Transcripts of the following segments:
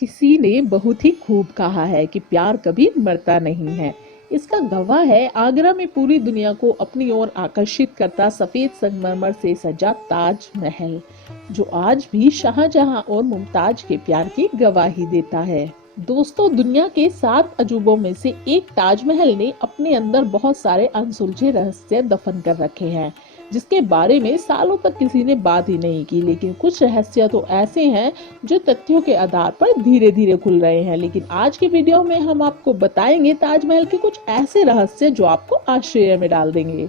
किसी ने बहुत ही खूब कहा है कि प्यार कभी मरता नहीं है। इसका गवाह है आगरा में पूरी दुनिया को अपनी ओर आकर्षित करता सफेद संगमरमर से सजा ताज महल, जो आज भी शाहजहां और मुमताज के प्यार की गवाही देता है। दोस्तों, दुनिया के 7 अजूबों में से एक ताजमहल ने अपने अंदर बहुत सारे अनसुलझे रहस्य दफन कर रखे हैं, जिसके बारे में सालों तक किसी ने बात ही नहीं की। लेकिन कुछ रहस्य तो ऐसे हैं जो तथ्यों के आधार पर धीरे धीरे खुल रहे हैं। लेकिन आज की वीडियो में हम आपको बताएंगे ताजमहल के कुछ ऐसे रहस्य जो आपको आश्चर्य में डाल देंगे।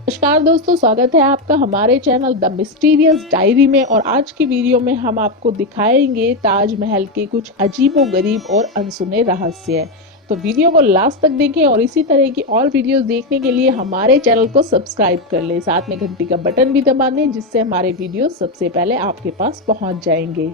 नमस्कार दोस्तों, स्वागत है आपका हमारे चैनल द मिस्टीरियस डायरी में। और आज की वीडियो में हम आपको दिखाएंगे ताजमहल के कुछ अजीबोगरीब और अनसुने रहस्य। तो वीडियो को लास्ट तक देखें और इसी तरह की और वीडियोस देखने के लिए हमारे चैनल को सब्सक्राइब कर लें। साथ में घंटी का बटन भी दबा दें, जिससे हमारे वीडियो सबसे पहले आपके पास पहुंच जाएंगे।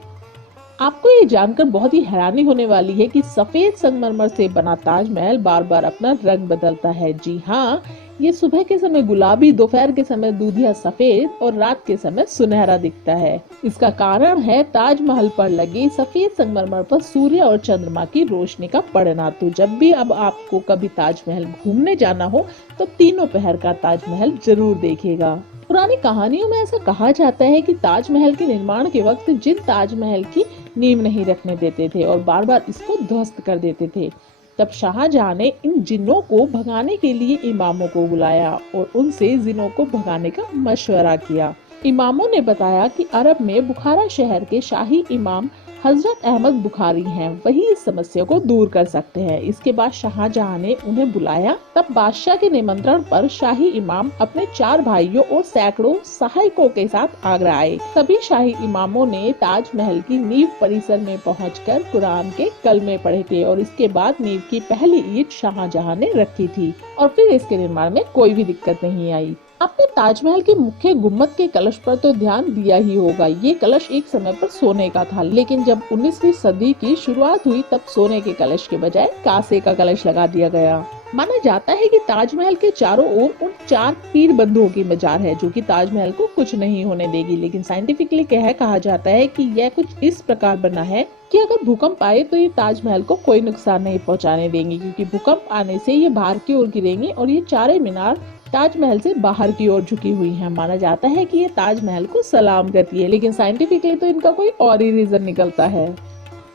आपको ये जानकर बहुत ही हैरानी होने वाली है कि सफेद संगमरमर से बना ताजमहल बार बार अपना रंग बदलता है। जी हाँ, ये सुबह के समय गुलाबी, दोपहर के समय दूधिया सफेद और रात के समय सुनहरा दिखता है। इसका कारण है ताजमहल पर लगे सफेद संगमरमर पर सूर्य और चंद्रमा की रोशनी का पड़ना। तो जब भी अब आपको कभी ताजमहल घूमने जाना हो तो तीनों पहर का ताजमहल जरूर देखेगा। पुरानी कहानियों में ऐसा कहा जाता है कि ताजमहल के निर्माण के वक्त जिन ताजमहल की नींव नहीं रखने देते थे और बार बार इसको ध्वस्त कर देते थे, तब शाहजहां ने इन जिन्नों को भगाने के लिए इमामों को बुलाया और उनसे जिन्नों को भगाने का मशवरा किया। इमामों ने बताया कि अरब में बुखारा शहर के शाही इमाम हजरत अहमद बुखारी हैं, वही इस समस्या को दूर कर सकते हैं। इसके बाद शाहजहां ने उन्हें बुलाया। तब बादशाह के निमंत्रण पर शाही इमाम अपने 4 भाइयों और सैकड़ों सहायकों के साथ आगरा आए। सभी शाही इमामों ने ताजमहल की नींव परिसर में पहुंचकर कुरान के कलमे पढ़े थे और इसके बाद नींव की पहली ईंट शाहजहां ने रखी थी और फिर इसके निर्माण में कोई भी दिक्कत नहीं आई। आपने ताजमहल के मुख्य गुम्बद के कलश पर तो ध्यान दिया ही होगा। ये कलश एक समय पर सोने का था, लेकिन जब 19वीं सदी की शुरुआत हुई तब सोने के कलश के बजाय कांसे का कलश लगा दिया गया। माना जाता है कि ताजमहल के चारों ओर उन 4 पीर बंधुओं की मजार है, जो कि ताजमहल को कुछ नहीं होने देगी। लेकिन साइंटिफिकली कहा जाता है कि यह कुछ इस प्रकार बना है कि अगर भूकंप आए तो ये ताजमहल को कोई नुकसान नहीं पहुंचाने देंगे, क्योंकि भूकंप आने से ये बाहर की ओर गिरेंगे और ये चारे मीनार ताजमहल से बाहर की ओर झुकी हुई है। माना जाता है कि ये ताजमहल को सलाम करती है, लेकिन साइंटिफिकली तो इनका कोई और ही रीजन निकलता है।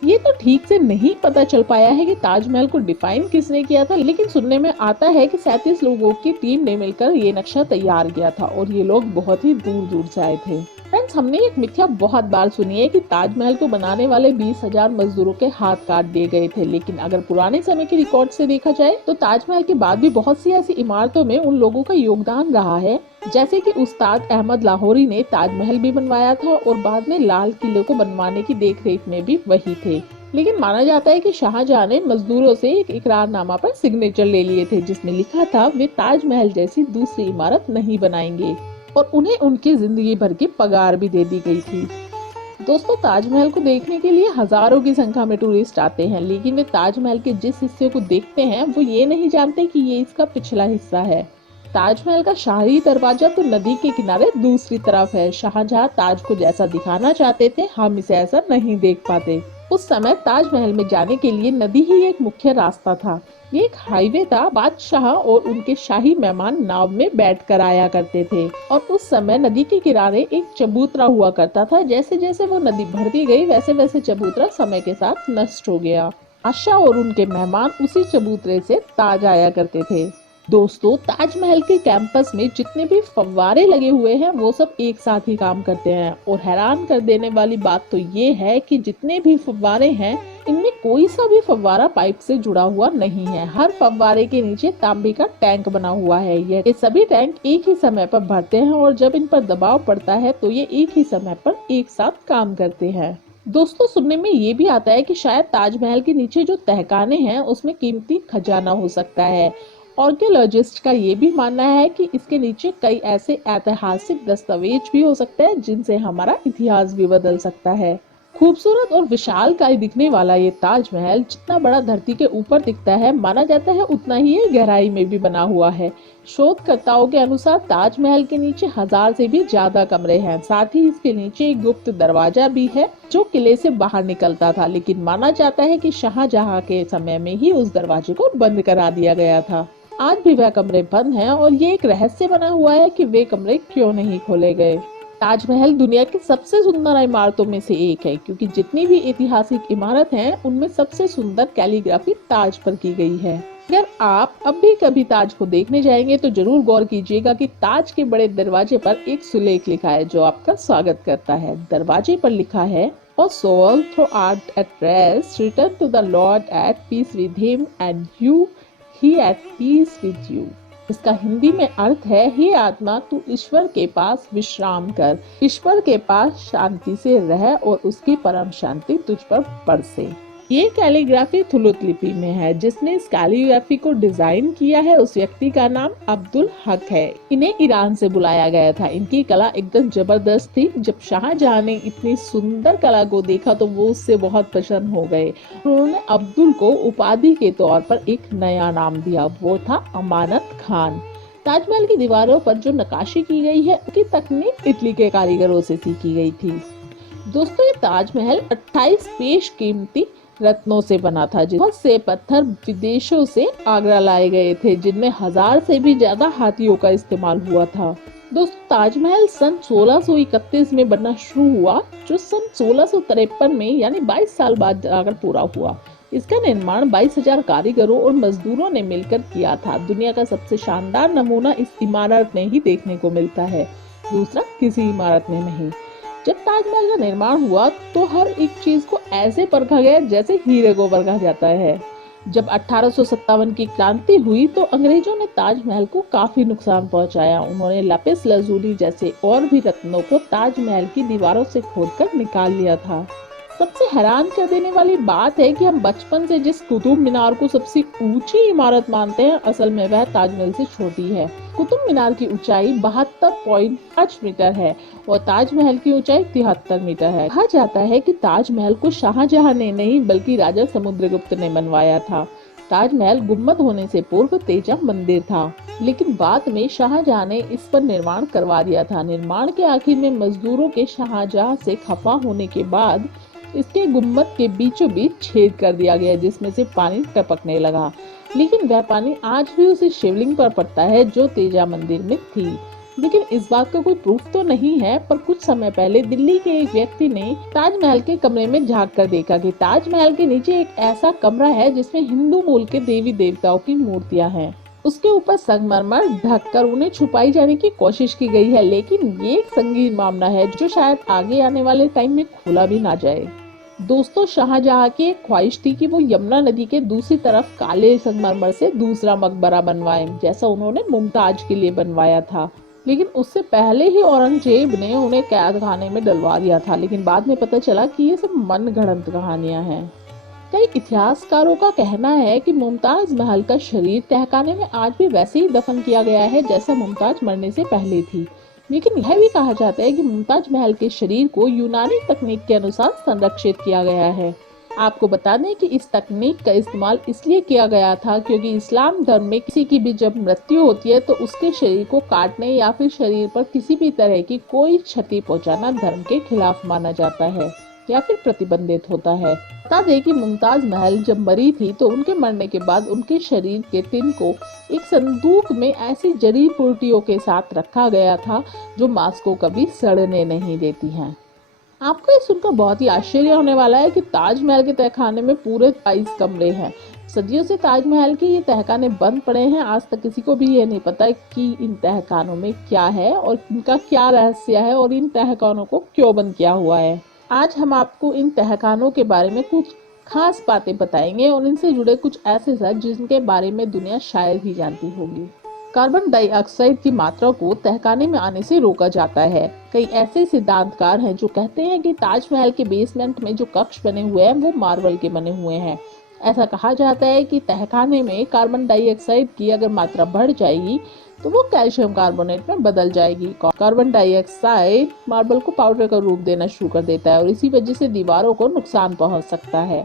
ये तो ठीक से नहीं पता चल पाया है कि ताजमहल को डिफाइन किसने किया था, लेकिन सुनने में आता है कि 37 लोगों की टीम ने मिलकर ये नक्शा तैयार किया था और ये लोग बहुत ही दूर दूर से आए थे। फ्रेंड्स, हमने एक मिथ्या बहुत बार सुनी है कि ताजमहल को बनाने वाले 20,000 मजदूरों के हाथ काट दिए गए थे, लेकिन अगर पुराने समय के रिकॉर्ड से देखा जाए तो ताजमहल के बाद भी बहुत सी ऐसी इमारतों में उन लोगों का योगदान रहा है। जैसे कि उस्ताद अहमद लाहौरी ने ताजमहल भी बनवाया था और बाद में लाल किले को बनवाने की देखरेख में भी वही थे। लेकिन माना जाता है कि शाहजहां ने मजदूरों से एक इकरारनामा पर सिग्नेचर ले लिए थे, जिसमें लिखा था वे ताजमहल जैसी दूसरी इमारत नहीं बनाएंगे और उन्हें उनकी जिंदगी भर की पगार भी दे दी गई थी। दोस्तों, ताजमहल को देखने के लिए हजारों की संख्या में टूरिस्ट आते हैं, लेकिन वे ताजमहल के जिस हिस्से को देखते हैं वो ये नहीं जानते कि ये इसका पिछला हिस्सा है। ताजमहल का शाही दरवाजा तो नदी के किनारे दूसरी तरफ है। शाहजहां ताज को जैसा दिखाना चाहते थे, हम इसे ऐसा नहीं देख पाते। उस समय ताजमहल में जाने के लिए नदी ही एक मुख्य रास्ता था। ये एक हाईवे था। बादशाह और उनके शाही मेहमान नाव में बैठ कर आया करते थे और उस समय नदी के किनारे एक चबूतरा हुआ करता था। जैसे जैसे वो नदी बढ़ती गई, वैसे वैसे चबूतरा समय के साथ नष्ट हो गया। बादशाह और उनके मेहमान उसी चबूतरे से ताज आया करते थे। दोस्तों, ताजमहल के कैंपस में जितने भी फव्वारे लगे हुए हैं वो सब एक साथ ही काम करते हैं और हैरान कर देने वाली बात तो ये है कि जितने भी फव्वारे हैं इनमें कोई सा भी फव्वारा पाइप से जुड़ा हुआ नहीं है। हर फव्वारे के नीचे तांबे का टैंक बना हुआ है। ये सभी टैंक एक ही समय पर भरते हैं और जब इन पर दबाव पड़ता है तो ये एक ही समय पर एक साथ काम करते हैं। दोस्तों, सुनने में ये भी आता है कि शायद ताजमहल के नीचे जो तहखाने हैं उसमें कीमती खजाना हो सकता है। आर्कियोलॉजिस्ट का ये भी मानना है कि इसके नीचे कई ऐसे ऐतिहासिक दस्तावेज भी हो सकते हैं जिनसे हमारा इतिहास भी बदल सकता है। खूबसूरत और विशालकाय दिखने वाला ये ताजमहल जितना बड़ा धरती के ऊपर दिखता है, माना जाता है उतना ही ये गहराई में भी बना हुआ है। शोधकर्ताओं के अनुसार ताजमहल के नीचे 1000 से भी ज्यादा कमरे हैं। साथ ही इसके नीचे एक गुप्त दरवाजा भी है जो किले से बाहर निकलता था, लेकिन माना जाता है कि शाहजहां के समय में ही उस दरवाजे को बंद करा दिया गया था। आज भी वह कमरे बंद हैं और ये एक रहस्य बना हुआ है कि वे कमरे क्यों नहीं खोले गए। ताजमहल दुनिया की सबसे सुंदर इमारतों में से एक है, क्योंकि जितनी भी ऐतिहासिक इमारत हैं, उनमें सबसे सुंदर कैलीग्राफी ताज पर की गई है। अगर आप अब भी कभी ताज को देखने जाएंगे तो जरूर गौर कीजिएगा कि ताज के बड़े दरवाजे पर एक सुलेख लिखा है जो आपका स्वागत करता है। दरवाजे पर लिखा है, "O soul, thou art at rest, return to the Lord at peace with him and you, he at peace with you." इसका हिंदी में अर्थ है, हे आत्मा तू ईश्वर के पास विश्राम कर, ईश्वर के पास शांति से रह और उसकी परम शांति तुझ पर बरसे। ये कैलीग्राफी थुलुत लिपि में है। जिसने इस कैलीग्राफी को डिजाइन किया है उस व्यक्ति का नाम अब्दुल हक है। इन्हें ईरान से बुलाया गया था। इनकी कला एकदम जबरदस्त थी। जब शाहजहां ने इतनी सुंदर कला को देखा तो वो उससे बहुत प्रसन्न हो गए। उन्होंने अब्दुल को उपाधि के तौर पर एक नया नाम दिया, वो था अमानत खान। ताजमहल की दीवारों पर जो नक्काशी की गई है उसकी तकनीक इटली के कारीगरों से सीखी गई थी। दोस्तों, ये ताजमहल 28 बेशकीमती रत्नों से बना था। बहुत से पत्थर विदेशों से आगरा लाए गए थे, जिनमें 1000 से भी ज्यादा हाथियों का इस्तेमाल हुआ था। दोस्तों, ताजमहल सन 1631 में बनना शुरू हुआ, जो सन 1653 में यानी 22 साल बाद जाकर पूरा हुआ। इसका निर्माण 22,000 कारीगरों और मजदूरों ने मिलकर किया था। दुनिया का सबसे शानदार नमूना इस इमारत में ही देखने को मिलता है, दूसरा किसी इमारत में नहीं। जब ताजमहल का निर्माण हुआ तो हर एक चीज को ऐसे परखा गया जैसे हीरे को परखा जाता है। जब 1857 की क्रांति हुई तो अंग्रेजों ने ताजमहल को काफी नुकसान पहुंचाया। उन्होंने लापिस lazuli जैसे और भी रत्नों को ताजमहल की दीवारों से खोदकर निकाल लिया था। सबसे हैरान कर देने वाली बात है कि हम बचपन से जिस कुतुब मीनार को सबसे ऊंची इमारत मानते हैं, असल में वह ताजमहल से छोटी है। कुतुब मीनार की ऊंचाई 72.5 मीटर है और ताजमहल की ऊंचाई 73 मीटर है। कहा जाता है कि ताजमहल को शाहजहां ने नहीं बल्कि राजा समुद्रगुप्त ने बनवाया था। ताजमहल गुम्बद होने से पूर्व तेजा मंदिर था, लेकिन बाद में शाहजहां ने इस पर निर्माण करवा दिया था। निर्माण के आखिर में मजदूरों के शाहजहां से खफा होने के बाद इसके गुम्बद के बीचों बीच छेद कर दिया गया, जिसमें से पानी टपकने लगा। लेकिन वह पानी आज भी उसी शिवलिंग पर पड़ता है जो तेजा मंदिर में थी। लेकिन इस बात का कोई प्रूफ तो नहीं है, पर कुछ समय पहले दिल्ली के एक व्यक्ति ने ताजमहल के कमरे में झांक कर देखा कि ताजमहल के नीचे एक ऐसा कमरा है जिसमें हिंदू मूल के देवी देवताओं की मूर्तियां हैं। उसके ऊपर संगमरमर ढककर उन्हें छुपाई जाने की कोशिश की गई है, लेकिन ये एक संगीन मामला है जो शायद आगे आने वाले टाइम में खोला भी ना जाए। दोस्तों, शाहजहां की एक ख्वाहिश थी कि वो यमुना नदी के दूसरी तरफ काले संगमरमर से दूसरा मकबरा बनवाएं, जैसा उन्होंने मुमताज के लिए बनवाया था। लेकिन उससे पहले ही औरंगजेब ने उन्हें कैद खाने में डलवा दिया था। लेकिन बाद में पता चला कि ये सब मनगढ़ंत कहानियां हैं। कई इतिहासकारों का कहना है कि मुमताज महल का शरीर तहखाने में आज भी वैसे ही दफन किया गया है जैसा मुमताज मरने से पहले थी। लेकिन यह भी कहा जाता है कि मुमताज महल के शरीर को यूनानी तकनीक के अनुसार संरक्षित किया गया है। आपको बता दें कि इस तकनीक का इस्तेमाल इसलिए किया गया था क्योंकि इस्लाम धर्म में किसी की भी जब मृत्यु होती है तो उसके शरीर को काटने या फिर शरीर पर किसी भी तरह की कोई क्षति पहुंचाना धर्म के खिलाफ माना जाता है या फिर प्रतिबंधित होता है। बता दें कि मुमताज महल जब मरी थी तो उनके मरने के बाद उनके शरीर के तिन को एक संदूक में ऐसी जड़ी बूटियों के साथ रखा गया था जो मांस को कभी सड़ने नहीं देती हैं। आपको ये सुनकर बहुत ही आश्चर्य होने वाला है कि ताजमहल के तहखाने में पूरे 22 कमरे हैं। सदियों से ताजमहल के ये तहखाने बंद पड़े हैं। आज तक किसी को भी ये नहीं पता कि इन तहखानों में क्या है और इनका क्या रहस्य है और इन तहखानों को क्यों बंद किया हुआ है। आज हम आपको इन तहखानों के बारे में कुछ खास बातें बताएंगे और इनसे जुड़े कुछ ऐसे सच जिनके बारे में दुनिया शायद ही जानती होगी। कार्बन डाइऑक्साइड की मात्रा को तहखाने में आने से रोका जाता है। कई ऐसे सिद्धांतकार हैं जो कहते हैं कि ताजमहल के बेसमेंट में जो कक्ष बने हुए हैं वो मार्बल के बने हुए हैं। ऐसा कहा जाता है कि तहखाने में कार्बन डाइऑक्साइड की अगर मात्रा बढ़ जाएगी तो वो कैल्शियम कार्बोनेट में बदल जाएगी। कार्बन डाइऑक्साइड मार्बल को पाउडर का रूप देना शुरू कर देता है और इसी वजह से दीवारों को नुकसान पहुंच सकता है।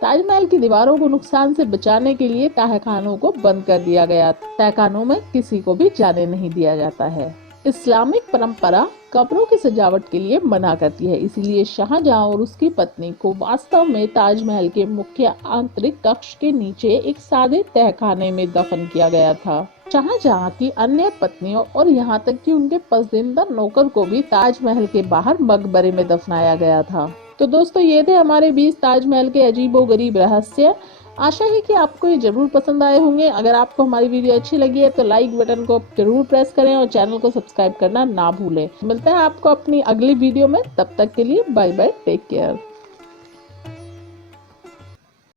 ताजमहल की दीवारों को नुकसान से बचाने के लिए तहखानों को बंद कर दिया गया। तहखानों में किसी को भी जाने नहीं दिया जाता है। इस्लामिक परंपरा कब्रों की सजावट के लिए मना करती है, इसीलिए शाहजहां और उसकी पत्नी को वास्तव में ताजमहल के मुख्य आंतरिक कक्ष के नीचे एक सादे तहखाने में दफन किया गया था। शाहजहां की अन्य पत्नियों और यहाँ तक कि उनके पसंदीदा नौकर को भी ताजमहल के बाहर मकबरे में दफनाया गया था। तो दोस्तों ये थे हमारे 20 ताजमहल के अजीबोगरीब रहस्य। आशा है कि आपको ये जरूर पसंद आए होंगे। अगर आपको हमारी वीडियो अच्छी लगी है तो लाइक बटन को जरूर प्रेस करें और चैनल को सब्सक्राइब करना ना भूलें। मिलते हैं आपको अपनी अगली वीडियो में, तब तक के लिए बाय बाय, टेक केयर।